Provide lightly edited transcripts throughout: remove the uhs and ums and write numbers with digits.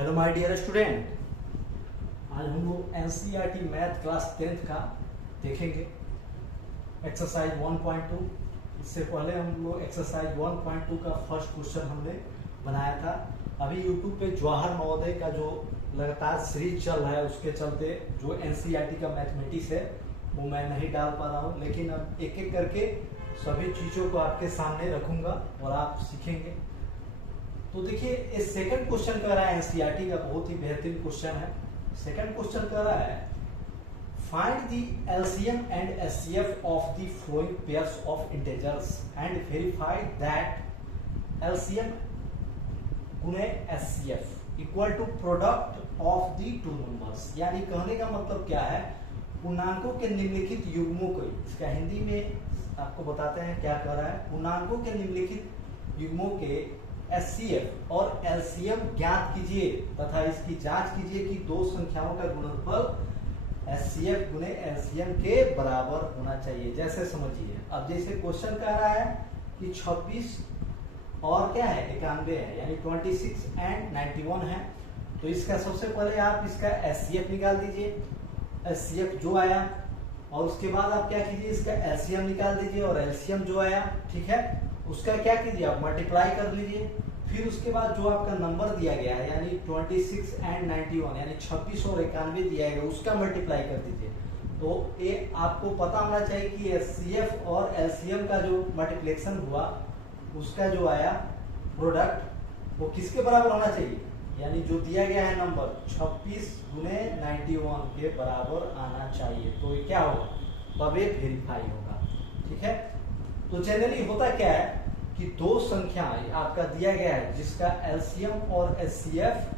Hello my dear student, आज हम लोग एनसीईआरटी मैथ क्लास 10th का देखेंगे एक्सरसाइज 1.2। इससे पहले हम लोग एक्सरसाइज 1.2 का फर्स्ट क्वेश्चन हमने बनाया था। अभी यूट्यूब पे जवाहर नवोदय का जो लगातार सीरीज चल रहा है उसके चलते जो एनसीईआरटी का मैथमेटिक्स है वो मैं नहीं डाल पा रहा हूँ, लेकिन अब एक एक करके सभी चीज़ों को आपके सामने रखूंगा और आप सीखेंगे। तो देखिए ये सेकंड क्वेश्चन कर रहा है एनसीईआरटी का, बहुत ही बेहतरीन क्वेश्चन है। सेकंड क्वेश्चन कर रहा है find the LCM and HCF of the following pairs of integers and verify that LCM गुणे HCF equal to product of the two numbers. यानी कहने का मतलब क्या है, पूर्णांकों के निम्नलिखित युग्मों को, इसका हिंदी में आपको बताते हैं क्या कह रहा है। पूर्णांकों के निम्नलिखित युग्मों के एचसीएफ और एलसीएम ज्ञात कीजिए तथा इसकी जांच कीजिए कि दो संख्याओं का गुणनफल एचसीएफ गुणे एलसीएम के बराबर होना चाहिए। जैसे समझिए, अब जैसे क्वेश्चन कह रहा है कि 26 और क्या है 91 है, यानी 26 एंड 91 है। तो इसका सबसे पहले आप इसका एचसीएफ निकाल दीजिए, एचसीएफ जो आया, और उसके बाद आप क्या कीजिए इसका एलसीएम निकाल दीजिए और एलसीएम जो आया, ठीक है, उसका क्या कीजिए आप मल्टीप्लाई कर लीजिए। फिर उसके बाद जो आपका नंबर दिया गया है यानी 26 एंड 91 यानी 26 और 91 दिया गया उसका मल्टीप्लाई कर दीजिए। तो ये आपको पता होना चाहिए कि एचसीएफ और एलसीएम का जो मल्टीप्लिकेशन हुआ उसका जो आया प्रोडक्ट वो किसके बराबर होना चाहिए, यानी जो दिया गया है नंबर 26 गुणे 91 के बराबर आना चाहिए। तो ये क्या होगा, तब ये वेरीफाई होगा, ठीक है। तो जनरली होता क्या है कि दो संख्याएं आपका दिया गया है जिसका एलसीएम और एचसीएफ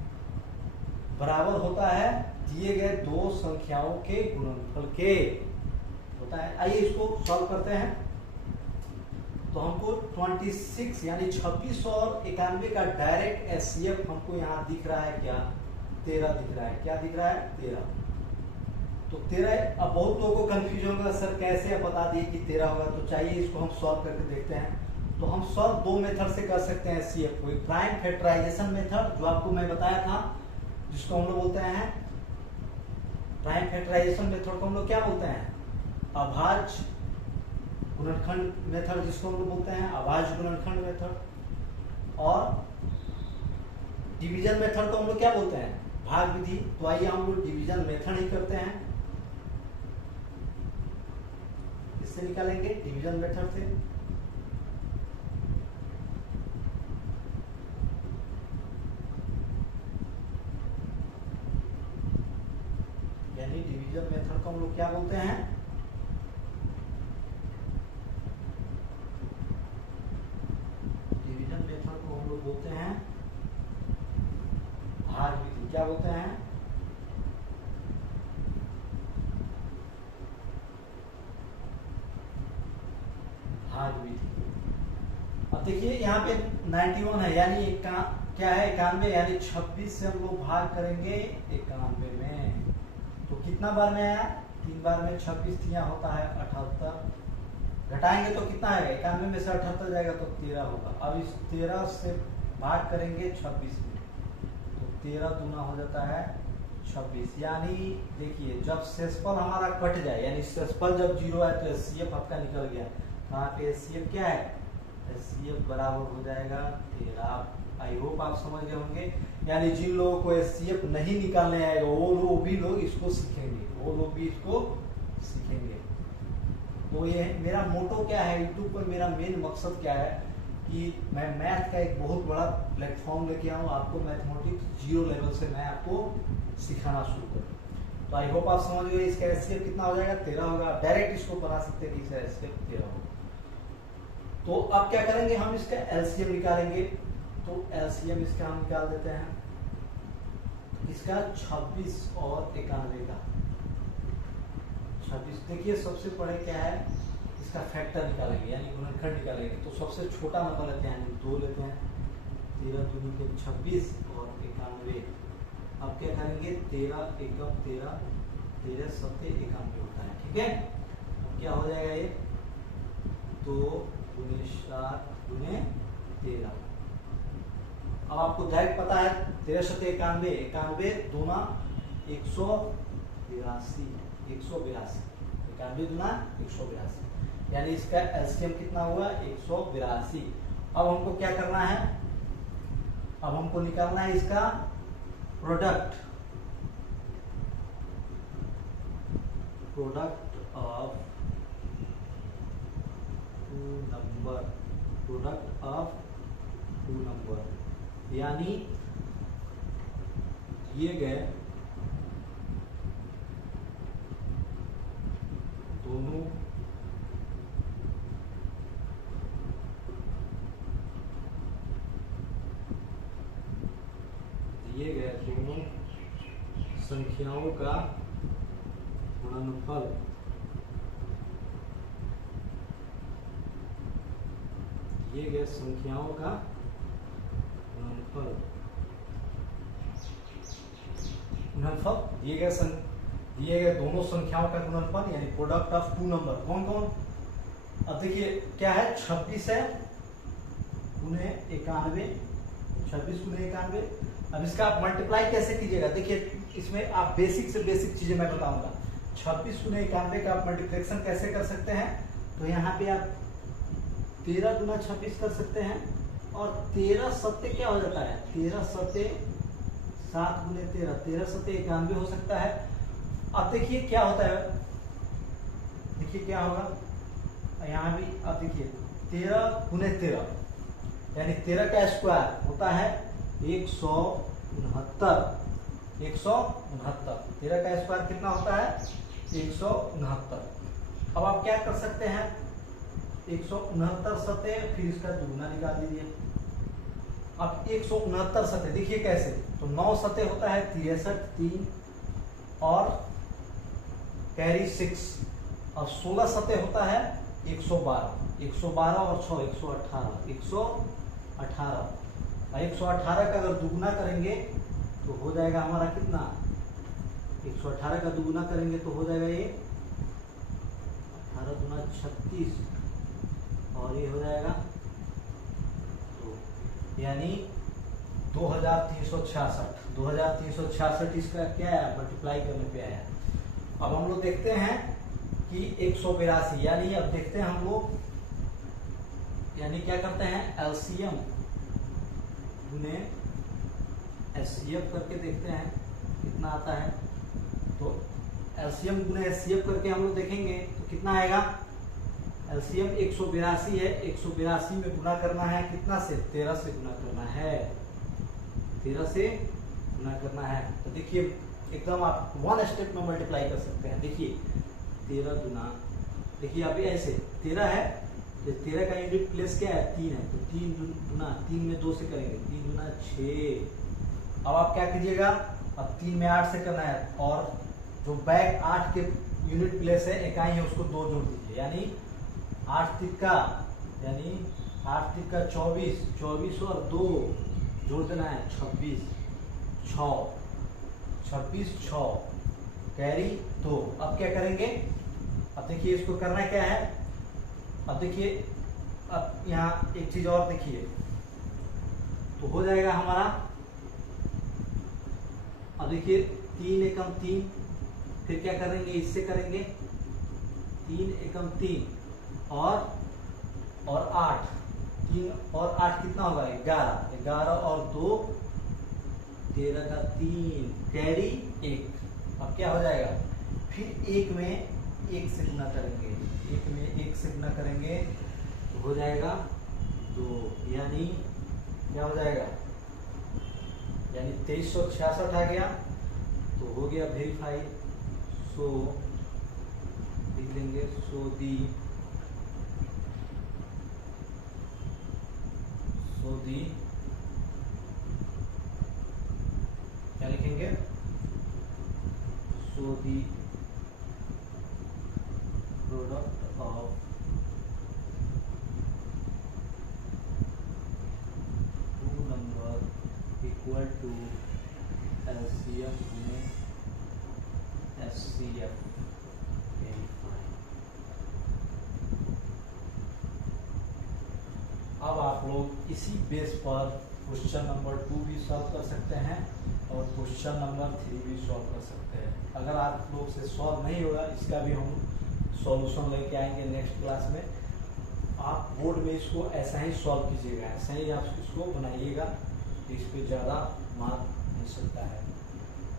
बराबर होता है दिए गए दो संख्याओं के गुणनफल के होता है। आइए इसको सॉल्व करते हैं। तो हमको 26 यानी 26 और 91 का डायरेक्ट एचसीएफ हमको यहाँ दिख रहा है क्या, 13 दिख रहा है। क्या दिख रहा है, 13। तो 13। अब बहुत लोगों को कंफ्यूजन होगा सर कैसे आप बता दिए कि 13 होगा, तो चाहिए इसको हम सॉल्व करके देखते हैं। तो हम सॉल्व दो मेथड से कर सकते हैं एचसीएफ को। प्राइम फैक्टराइजेशन मेथड जो आपको मैं बताया था, जिसको हम लोग बोलते हैं प्राइम फैक्टराइजेशन मेथड को हम लोग क्या बोलते हैं, अभाज्य गुणनखंड मेथड, जिसको हम लोग बोलते हैं अभाज्य गुणनखंड मेथड। और डिवीजन मेथड को हम लोग क्या बोलते हैं, भाग विधि। तो आइए हम लोग डिवीजन मेथड ही करते हैं, इससे निकालेंगे डिवीजन मेथड से। यानी डिवीजन मेथड को हम लोग क्या बोलते हैं, डिवीजन मेथड को हम लोग बोलते हैं भाग विधि। क्या बोलते हैं, भाग विधि। अब देखिए यहाँ पे 91 है, यानी क्या है 91, यानी 26 से हम लोग भाग करेंगे 91 में। तो कितना बार में आया, 3 बार में। 26 3 होता है 78, घटाएंगे तो कितना आएगा, 91 में से 78 जाएगा तो 13 होगा। अब इस 13 से भाग करेंगे 26 में, तो 13 दूना हो जाता है 26। यानी देखिए जब शेषफल हमारा कट जाए, यानी शेषफल जब 0 है तो एचसीएफ आपका निकल गया। यहाँ पे एचसीएफ क्या है, एचसीएफ बराबर हो जाएगा 13। आई होप आप समझ गए होंगे। यानी जिन लोगों को एचसीएफ नहीं निकालने आएगा वो भी लोग इसको सीखेंगे, वो लोग भी इसको सीखेंगे। तो ये मेरा मोटो क्या है, यूट्यूब पर मेरा मेन मकसद क्या है कि मैं मैथ का एक बहुत बड़ा प्लेटफॉर्म लेके आऊँ, आपको मैथमेटिक्स 0 लेवल से मैं आपको सिखाना शुरू करूँ। तो आई होप आप समझ गए। इसका एचसीएफ कितना हो जाएगा, 13 होगा। डायरेक्ट इसको बना सकते हैं कि इसका एचसीएफ 13 होगा। तो अब क्या करेंगे, हम इसका एलसीएम निकालेंगे। तो एलसीएम इसका हम निकाल देते हैं, इसका 26 और 91 का 26। देखिए सबसे पहले क्या है, इसका फैक्टर निकालेंगे यानी गुणनखंड निकालेंगे। तो सबसे छोटा नंबर लेते हैं, यानी 2 लेते हैं। 13 दूनी के 26 और 91। अब क्या करेंगे, 13 एकम 13, 13 सत्ते 91 होता है, ठीक है। अब क्या हो जाएगा ये 2 गुणे 7 गुणे 13। अब आपको डायरेक्ट पता है 1391 91 दूना 182 182 91 दूना 182 यानी इसका एलसीएम कितना हुआ 182। अब हमको क्या करना है, अब हमको निकालना है इसका प्रोडक्ट ऑफ टू नंबर यानी दिए गए दोनों संख्याओं का गुणनफल दिए गए संख्याओं का गुणनफल दिए गए दोनों संख्याओं का गुणनफल यानी प्रोडक्ट ऑफ टू नंबर कौन कौन। अब देखिए क्या है 26 है गुणे 91 26 गुणे 91। अब इसका आप मल्टीप्लाई कैसे कीजिएगा, देखिए इसमें आप बेसिक से बेसिक चीजें मैं बताऊंगा। 26 गुणे 91 का आप मल्टीप्लिकेशन कैसे कर सकते हैं, तो यहाँ पे आप 13 गुना 26 कर सकते हैं और 13 सत्ते क्या हो जाता है 13 सत्ते 7 गुने 13 13 सत्ते 91 हो सकता है। अब देखिए क्या होता है, देखिए क्या होगा यहाँ भी अब देखिए 13 गुने 13 यानी 13 का स्क्वायर होता है 169 13 का स्क्वायर कितना होता है 169। अब आप क्या कर सकते हैं 169 सत्ते फिर इसका दुगुना निकाल दीजिए। अब 169 सत्ते देखिए कैसे, तो 9 सत्ते होता है 63 3 और कैरी 6 और 16 सत्ते होता है 112 और 6 118 118 का अगर दुगुना करेंगे तो हो जाएगा हमारा कितना 118 का दुगुना करेंगे तो हो जाएगा ये 18 गुना 36 और ये हो जाएगा तो यानी 2366 इसका क्या है मल्टीप्लाई करने पे आया। अब हम लोग देखते हैं कि 182 यानी अब देखते हैं हम लोग यानी क्या करते हैं एलसीएम गुने एचसीएफ करके देखते हैं कितना आता है। तो एलसीएम गुने एचसीएफ करके हम लोग देखेंगे तो कितना आएगा, एलसीएम 182 है 182 में गुना करना है कितना से 13 से गुना करना है 13 से गुना करना है। तो देखिए एकदम आप वन स्टेप में मल्टीप्लाई कर सकते हैं। देखिए 13 गुना देखिए अभी ऐसे 13 है, 13 का यूनिट प्लेस क्या है 3 है तो 3 गुना 3 में 2 से करेंगे 3 गुना 6। अब आप क्या कीजिएगा, अब 3 में 8 से करना है और जो बैक 8 के यूनिट प्लेस है इकाई है उसको 2 जोड़ दीजिए यानी 8 तिक्का 24 24 और 2 जोड़ देना है 26 6 कैरी 2। अब क्या करेंगे, अब देखिए इसको करना क्या है, अब देखिए अब यहाँ एक चीज और देखिए तो हो जाएगा हमारा। अब देखिए 3 एकम 3 फिर क्या करेंगे इससे करेंगे 3 एकम 3 और 8 3 और 8 कितना होगा 11 और 2 13 का 3 कैरी 1। अब क्या हो जाएगा फिर 1 में 1 से गुना करेंगे 1 में 1 से गुना करेंगे तो हो जाएगा 2 यानी क्या हो जाएगा यानी 2366 आ गया तो हो गया वेरीफाई। सो लिख लेंगे सो दी क्या लिखेंगे so the product of two number equal to LCM में एचसीएफ। अब आप लोग इसी बेस पर क्वेश्चन नंबर 2 भी सॉल्व कर सकते हैं और क्वेश्चन नंबर 3 भी सॉल्व कर सकते हैं। अगर आप लोग से सॉल्व नहीं होगा, इसका भी हम सॉल्यूशन लेके आएंगे नेक्स्ट क्लास में। आप बोर्ड में इसको ऐसा ही सॉल्व कीजिएगा, ऐसा ही आप इसको बनाइएगा, तो इस पर ज़्यादा मार्क मिल सकता है।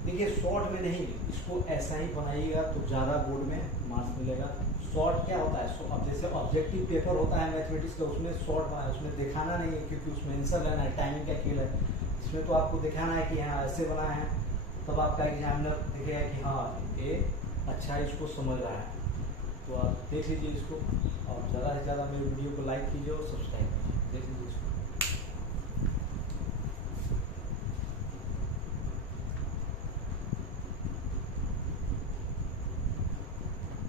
देखिए शॉर्ट में नहीं, इसको ऐसा ही बनाइएगा तो ज़्यादा बोर्ड में मार्क्स मिलेगा। शॉर्ट क्या होता है, अब जैसे ऑब्जेक्टिव पेपर होता है मैथमेटिक्स का, उसमें शॉर्ट बनाए, उसमें दिखाना नहीं है क्योंकि उसमें आंसर लेना है, टाइमिंग का खेल है। इसमें तो आपको दिखाना है कि हाँ ऐसे बना है, तब आपका एग्जामिनर देखेगा कि हाँ ये अच्छा इसको समझ रहा है। तो आप देख लीजिए इसको, और ज़्यादा से ज़्यादा मेरे वीडियो को लाइक कीजिए और सब्सक्राइब कीजिए। देख लीजिए इसको।